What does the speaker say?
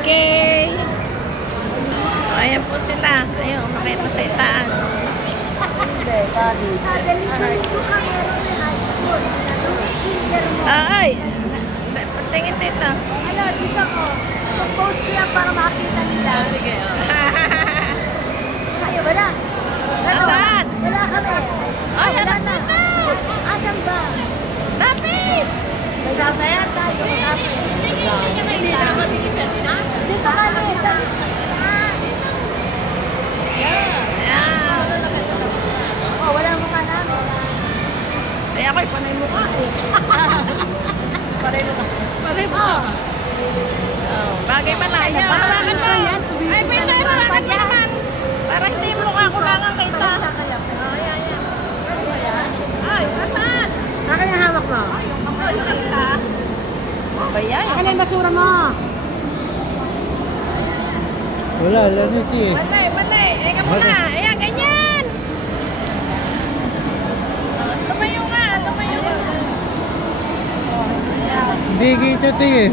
Okay. Ayan po sila. Ayun, makita sa itaas. Ay, patingin dito. Ano, dito ko. Pag-post ko yan para makita nila. Sige. Ay, wala. Saan? Wala kami. Ay, wala na. Asan ba? Lapit! May datayan tayo. Hindi naman dito kami. Ayan. Oh, wala mukha namin. Ay, ako'y panay mukha eh. Panay mukha. Panay mukha. Oh, bagay pa lang. Ayan, hawakan mo. Ay, pwede, hawakan mo naman. Para hindi mo mukha ko lang ang kita. Ay, asan? Akin ang hawak mo. Ay, yung kamay na kita. Bayan. Akin ang basura mo. Wala, lanit eh. Balay, balay. Eka muna. Ayan, ganyan. Tumayo nga, tumayo. Hindi kita ito eh.